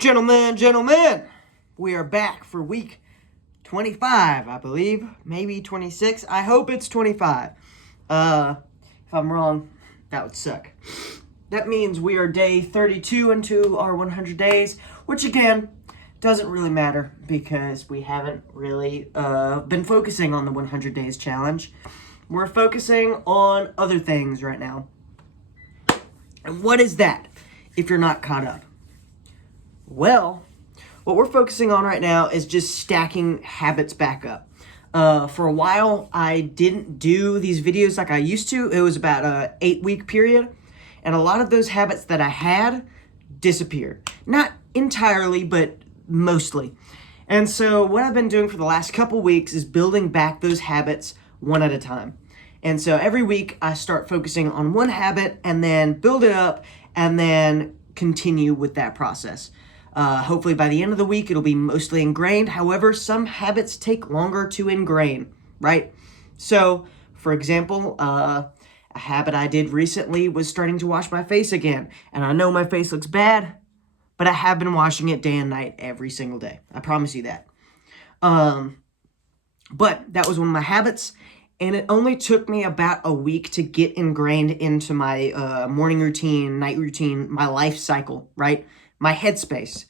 Gentlemen, we are back for week 25, I believe. Maybe 26. I hope it's 25. If I'm wrong, that would suck. That means we are day 32 into our 100 days, which again, doesn't really matter because we haven't really been focusing on the 100 days challenge. We're focusing on other things right now. And what is that, if you're not caught up? Well, what we're focusing on right now is just stacking habits back up. For a while, I didn't do these videos like I used to. It was about an 8-week period. And a lot of those habits that I had disappeared. Not entirely, but mostly. And so what I've been doing for the last couple weeks is building back those habits one at a time. And so every week I start focusing on one habit and then build it up and then continue with that process. Hopefully by the end of the week, it'll be mostly ingrained. However, some habits take longer to ingrain, right? So, for example, a habit I did recently was starting to wash my face again. And I know my face looks bad, but I have been washing it day and night every single day. I promise you that. But that was one of my habits. And it only took me about a week to get ingrained into my morning routine, night routine, my life cycle, right? My headspace.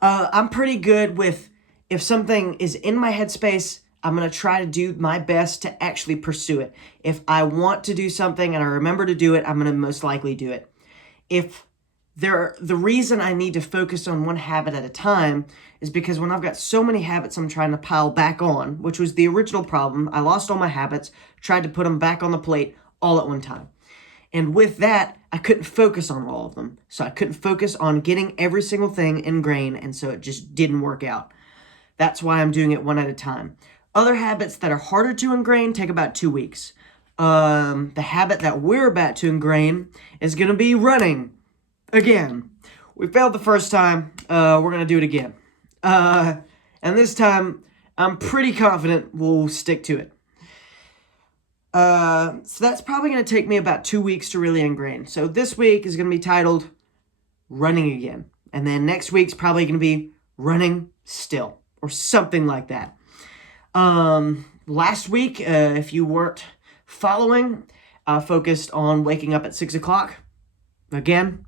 I'm pretty good with, if something is in my headspace, I'm going to try to do my best to actually pursue it. If I want to do something and I remember to do it, I'm going to most likely do it. The reason I need to focus on one habit at a time is because when I've got so many habits I'm trying to pile back on, which was the original problem, I lost all my habits, tried to put them back on the plate all at one time. And with that, I couldn't focus on all of them. So I couldn't focus on getting every single thing ingrained, and so it just didn't work out. That's why I'm doing it one at a time. Other habits that are harder to ingrain take about 2 weeks. The habit that we're about to ingrain is going to be running. Again, we failed the first time. We're going to do it again. And this time, I'm pretty confident we'll stick to it. So that's probably going to take me about 2 weeks to really ingrain. So this week is going to be titled Running Again. And then next week's probably going to be Running Still or something like that. Last week, if you weren't following, I focused on waking up at 6 o'clock. Again,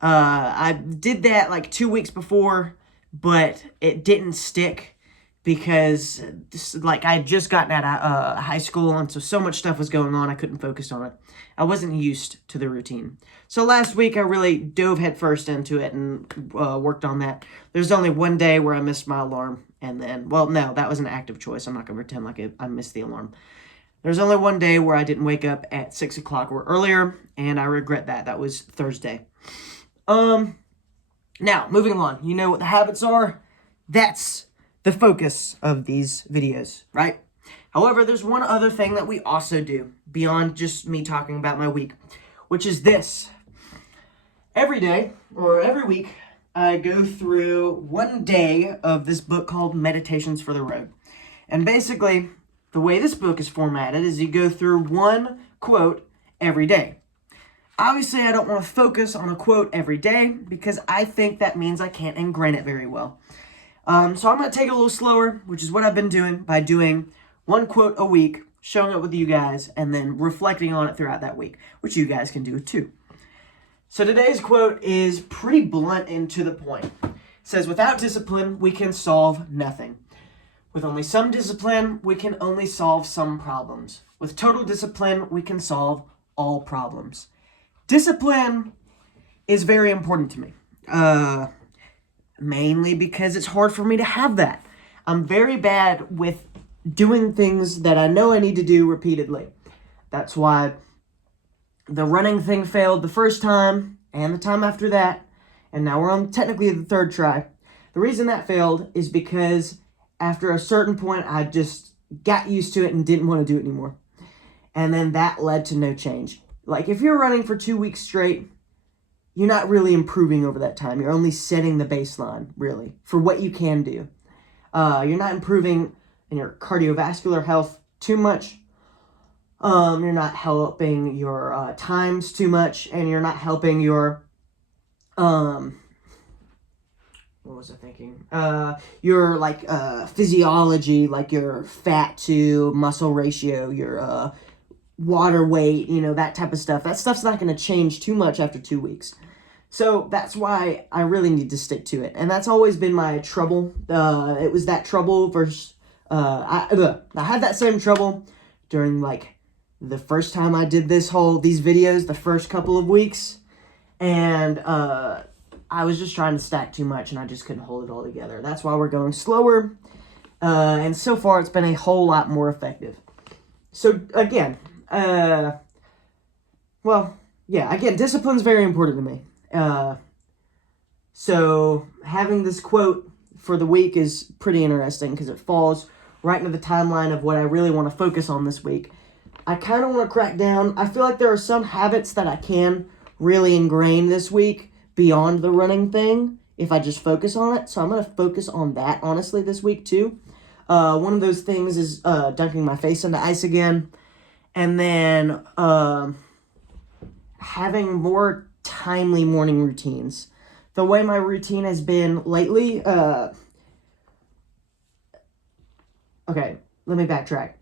I did that like 2 weeks before, but it didn't stick. Because, I had just gotten out of high school, and so much stuff was going on, I couldn't focus on it. I wasn't used to the routine. So last week, I really dove headfirst into it and worked on that. There's only one day where I missed my alarm, and then, well, no, that was an active choice. I'm not going to pretend like I missed the alarm. There's only one day where I didn't wake up at 6 o'clock or earlier, and I regret that. That was Thursday. Now, moving along. You know what the habits are? That's the focus of these videos, right? However, there's one other thing that we also do beyond just me talking about my week, which is this. Every day, or every week, I go through one day of this book called Meditations for the Road. And basically, the way this book is formatted is you go through one quote every day. Obviously, I don't want to focus on a quote every day because I think that means I can't ingrain it very well. So I'm going to take it a little slower, which is what I've been doing by doing one quote a week, showing it with you guys, and then reflecting on it throughout that week, which you guys can do too. So today's quote is pretty blunt and to the point. It says, "Without discipline, we can solve nothing. With only some discipline, we can only solve some problems. With total discipline, we can solve all problems." Discipline is very important to me. Mainly because it's hard for me to have that. I'm very bad with doing things that I know I need to do repeatedly. That's why the running thing failed the first time and the time after that, and now we're on technically the third try. The reason that failed is because after a certain point, I just got used to it and didn't want to do it anymore. And then that led to no change. Like if you're running for 2 weeks straight, you're not really improving over that time. You're only setting the baseline, really, for what you can do. You're not improving in your cardiovascular health too much. You're not helping your times too much, and you're not helping your what was I thinking? Your like physiology, like your fat to muscle ratio, your water weight, you know, that type of stuff. That stuff's not going to change too much after 2 weeks. So that's why I really need to stick to it. And that's always been my trouble. It was that trouble versus, I had that same trouble during like the first time I did these videos, the first couple of weeks. And I was just trying to stack too much and I just couldn't hold it all together. That's why we're going slower. And so far it's been a whole lot more effective. So again, discipline's very important to me. So having this quote for the week is pretty interesting because it falls right into the timeline of what I really want to focus on this week. I kind of want to crack down. I feel like there are some habits that I can really ingrain this week beyond the running thing if I just focus on it. So I'm going to focus on that, honestly, this week too. One of those things is dunking my face into ice again. And then having more timely morning routines. The way my routine has been lately, okay, let me backtrack.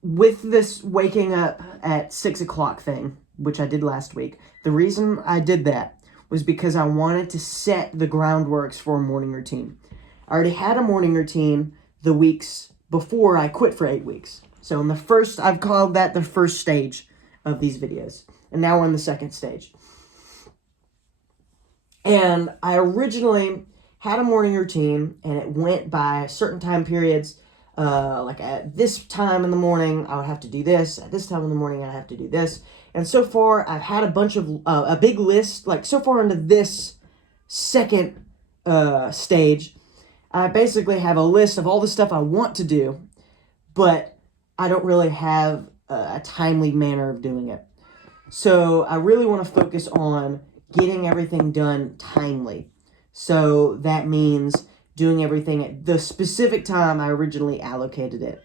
With this waking up at 6 o'clock thing, which I did last week, the reason I did that was because I wanted to set the groundworks for a morning routine. I already had a morning routine the weeks before I quit for 8 weeks. So I've called that the first stage of these videos. And now we're in the second stage. And I originally had a morning routine, and it went by certain time periods. Like at this time in the morning, I would have to do this. At this time in the morning, I'd have to do this. And so far, I've had a big list. Like so far into this second stage, I basically have a list of all the stuff I want to do, but I don't really have a timely manner of doing it. So I really want to focus on getting everything done timely. So that means doing everything at the specific time I originally allocated it,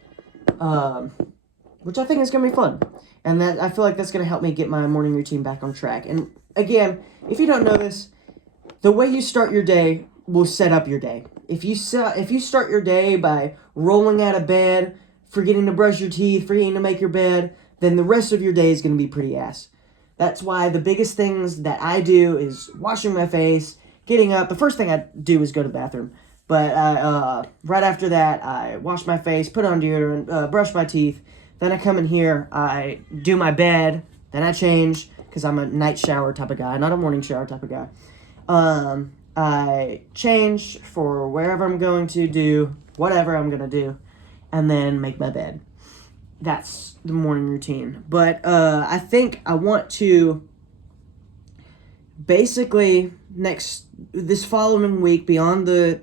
which I think is going to be fun. And that I feel like that's going to help me get my morning routine back on track. And again, if you don't know this, the way you start your day will set up your day. If you start your day by rolling out of bed, forgetting to brush your teeth, forgetting to make your bed, then the rest of your day is going to be pretty ass. That's why the biggest things that I do is washing my face, getting up. The first thing I do is go to the bathroom. But right after that, I wash my face, put on deodorant, brush my teeth. Then I come in here, I do my bed, then I change, because I'm a night shower type of guy, not a morning shower type of guy. I change for wherever I'm going to do, whatever I'm going to do, and then make my bed. That's the morning routine. But I think I want to basically this following week, beyond the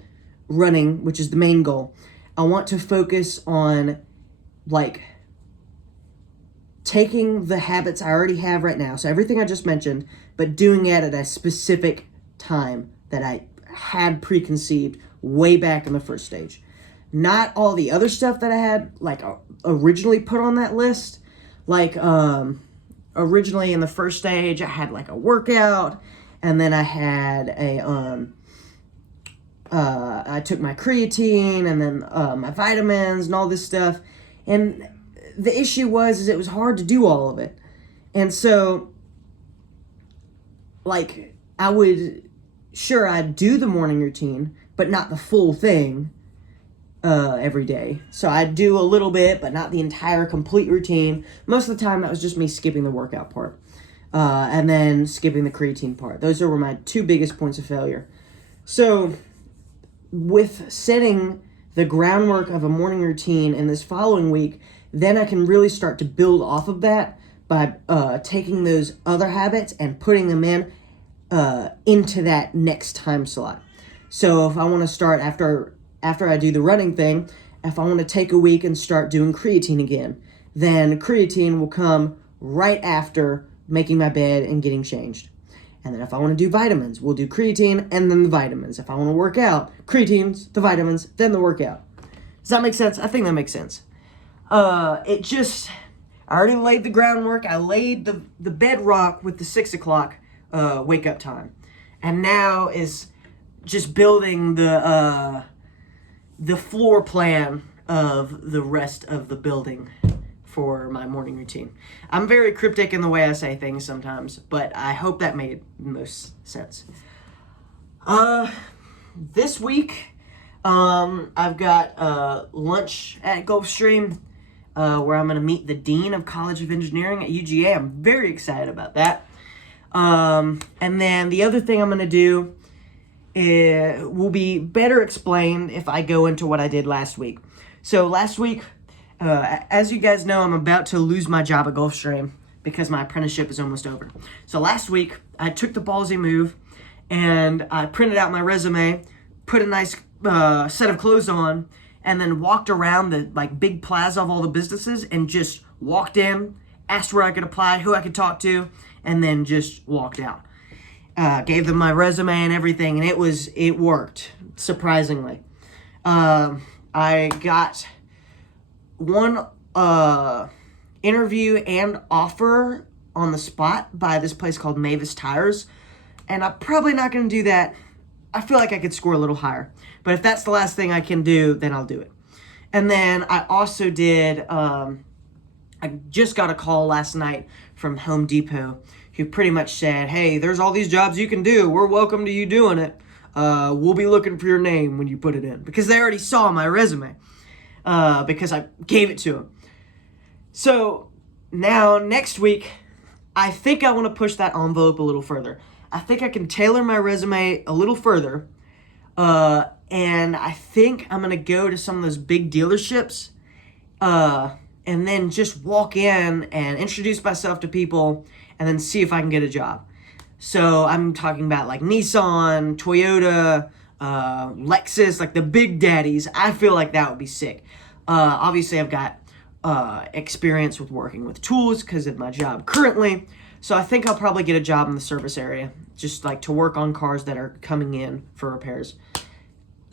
running, which is the main goal, I want to focus on like taking the habits I already have right now, so everything I just mentioned, but doing it at a specific time that I had preconceived way back in the first stage. Not all the other stuff that I had like originally put on that list. Like originally in the first stage, I had like a workout, and then I had I took my creatine, and then my vitamins and all this stuff. And the issue was it was hard to do all of it. And so like I'd do the morning routine, but not the full thing every day. So I'd do a little bit, but not the entire complete routine. Most of the time that was just me skipping the workout part and then skipping the creatine part. Those were my two biggest points of failure. So with setting the groundwork of a morning routine in this following week, then I can really start to build off of that by taking those other habits and putting them into that next time slot. So if I want to start after I do the running thing, if I want to take a week and start doing creatine again, then creatine will come right after making my bed and getting changed. And then if I want to do vitamins, we'll do creatine and then the vitamins. If I want to work out, creatines, the vitamins, then the workout. Does that make sense? I think that makes sense. I already laid the groundwork. I laid the bedrock with the 6 o'clock wake up time. And now is just building the floor plan of the rest of the building for my morning routine. I'm very cryptic in the way I say things sometimes, but I hope that made most sense. This week, I've got lunch at Gulfstream, where I'm going to meet the Dean of College of Engineering at UGA. I'm very excited about that. And then the other thing I'm going to do will be better explained if I go into what I did last week. So last week, as you guys know, I'm about to lose my job at Gulfstream because my apprenticeship is almost over. So last week, I took the ballsy move and I printed out my resume, put a nice set of clothes on, and then walked around the big plaza of all the businesses and just walked in, asked where I could apply, who I could talk to, and then just walked out. Gave them my resume and everything, and it worked, surprisingly. I got one interview and offer on the spot by this place called Mavis Tires, and I'm probably not going to do that. I feel like I could score a little higher, but if that's the last thing I can do, then I'll do it. And then I also did, I just got a call last night from Home Depot who pretty much said, hey, there's all these jobs you can do. We're welcome to you doing it. We'll be looking for your name when you put it in, because they already saw my resume, because I gave it to them. So now next week, I think I want to push that envelope a little further. I think I can tailor my resume a little further, and I think I'm going to go to some of those big dealerships, and then just walk in and introduce myself to people and then see if I can get a job. So I'm talking about like Nissan, Toyota, Lexus, like the big daddies. I feel like that would be sick. Obviously, I've got experience with working with tools because of my job currently. So I think I'll probably get a job in the service area, just like to work on cars that are coming in for repairs.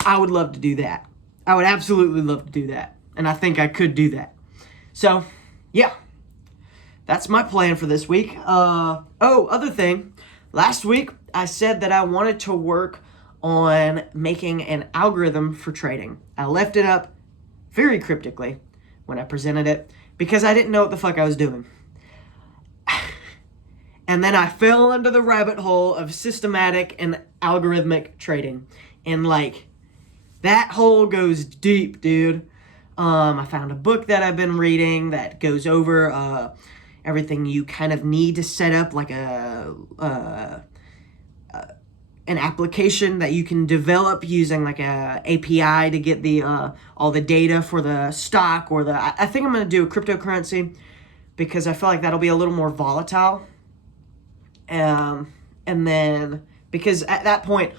I would love to do that. I would absolutely love to do that. And I think I could do that. So, yeah. That's my plan for this week. Other thing. Last week, I said that I wanted to work on making an algorithm for trading. I left it up very cryptically when I presented it because I didn't know what the fuck I was doing. And then I fell into the rabbit hole of systematic and algorithmic trading. And that hole goes deep, dude. I found a book that I've been reading that goes over everything you kind of need to set up an application that you can develop using like a API to get the all the data for the stock or I think I'm going to do a cryptocurrency because I feel like that'll be a little more volatile. And then because at that point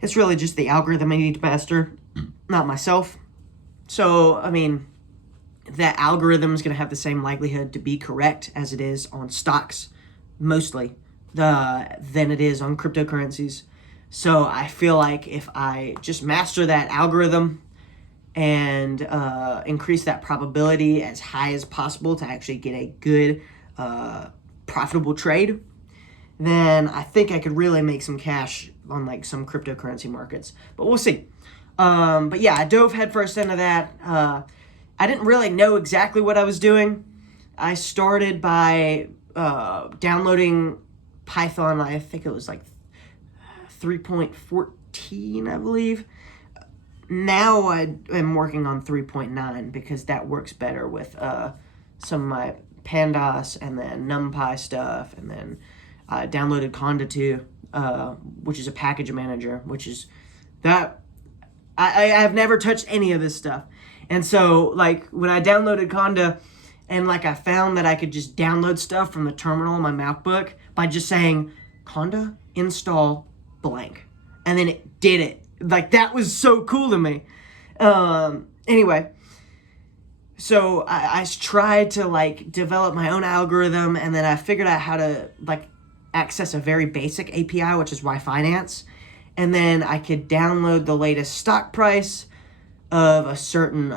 it's really just the algorithm I need to master, not myself. So, I mean, that algorithm is going to have the same likelihood to be correct as it is on stocks, mostly, than it is on cryptocurrencies. So I feel like if I just master that algorithm and increase that probability as high as possible to actually get a good, profitable trade, then I think I could really make some cash on some cryptocurrency markets. But we'll see. But yeah, I dove headfirst into that. I didn't really know exactly what I was doing. I started by downloading Python. I think it was 3.14, I believe. Now I am working on 3.9 because that works better with some of my Pandas and then NumPy stuff. And then I downloaded Conda 2, which is a package manager, which is that I have never touched any of this stuff. And so, when I downloaded Conda, and, I found that I could just download stuff from the terminal on my MacBook by just saying, Conda, install, blank. And then it did it. That was so cool to me. Anyway, so I tried to, develop my own algorithm, and then I figured out how to, access a very basic API, which is YFinance. And then I could download the latest stock price of a certain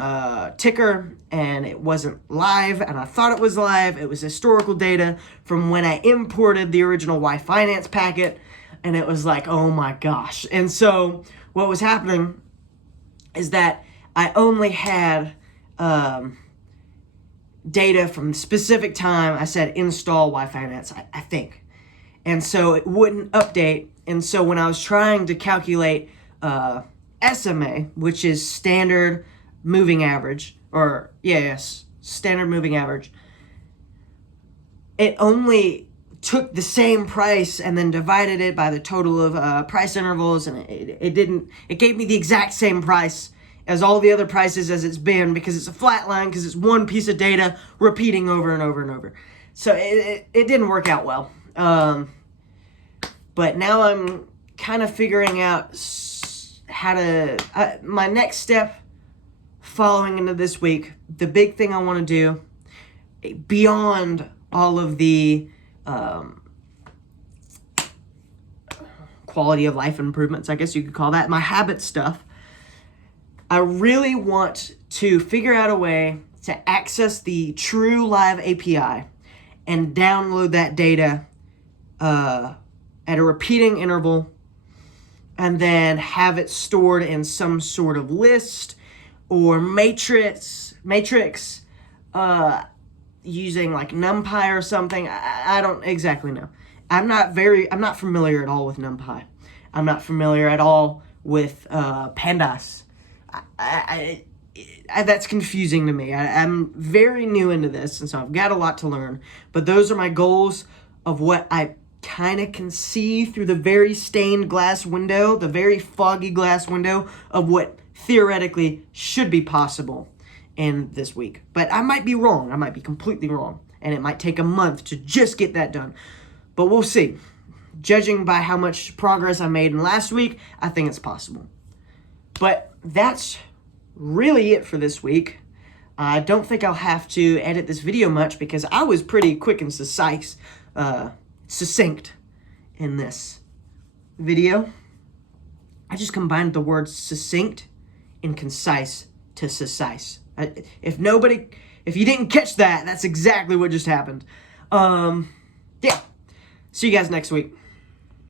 ticker, and it wasn't live, and I thought it was live. It was historical data from when I imported the original YFinance packet. and it was like, oh my gosh. And so what was happening is that I only had data from specific time. I said install Wi-Fi nets, I think. And so it wouldn't update. And so when I was trying to calculate SMA, which is standard moving average, or yes, standard moving average, it only took the same price and then divided it by the total of price intervals, and it gave me the exact same price as all the other prices as it's been, because it's a flat line, because it's one piece of data repeating over and over and over. So it didn't work out well. But now I'm kind of figuring out how to, my next step following into this week, the big thing I want to do, beyond all of the quality of life improvements, I guess you could call that, my habit stuff, I really want to figure out a way to access the TrueLive API and download that data at a repeating interval, and then have it stored in some sort of list or matrix using like NumPy or something. I don't exactly know. I'm not familiar at all with NumPy. I'm not familiar at all with Pandas. That's confusing to me. I'm very new into this, and so I've got a lot to learn. But those are my goals of what I kind of can see through the very stained glass window, the very foggy glass window of what theoretically should be possible in this week. But I might be wrong. I might be completely wrong. And it might take a month to just get that done. But we'll see. Judging by how much progress I made in last week, I think it's possible. But that's really it for this week. I don't think I'll have to edit this video much, because I was pretty quick and succinct in this video. I just combined the words succinct and concise to succinct. If you didn't catch that, that's exactly what just happened. Yeah. See you guys next week.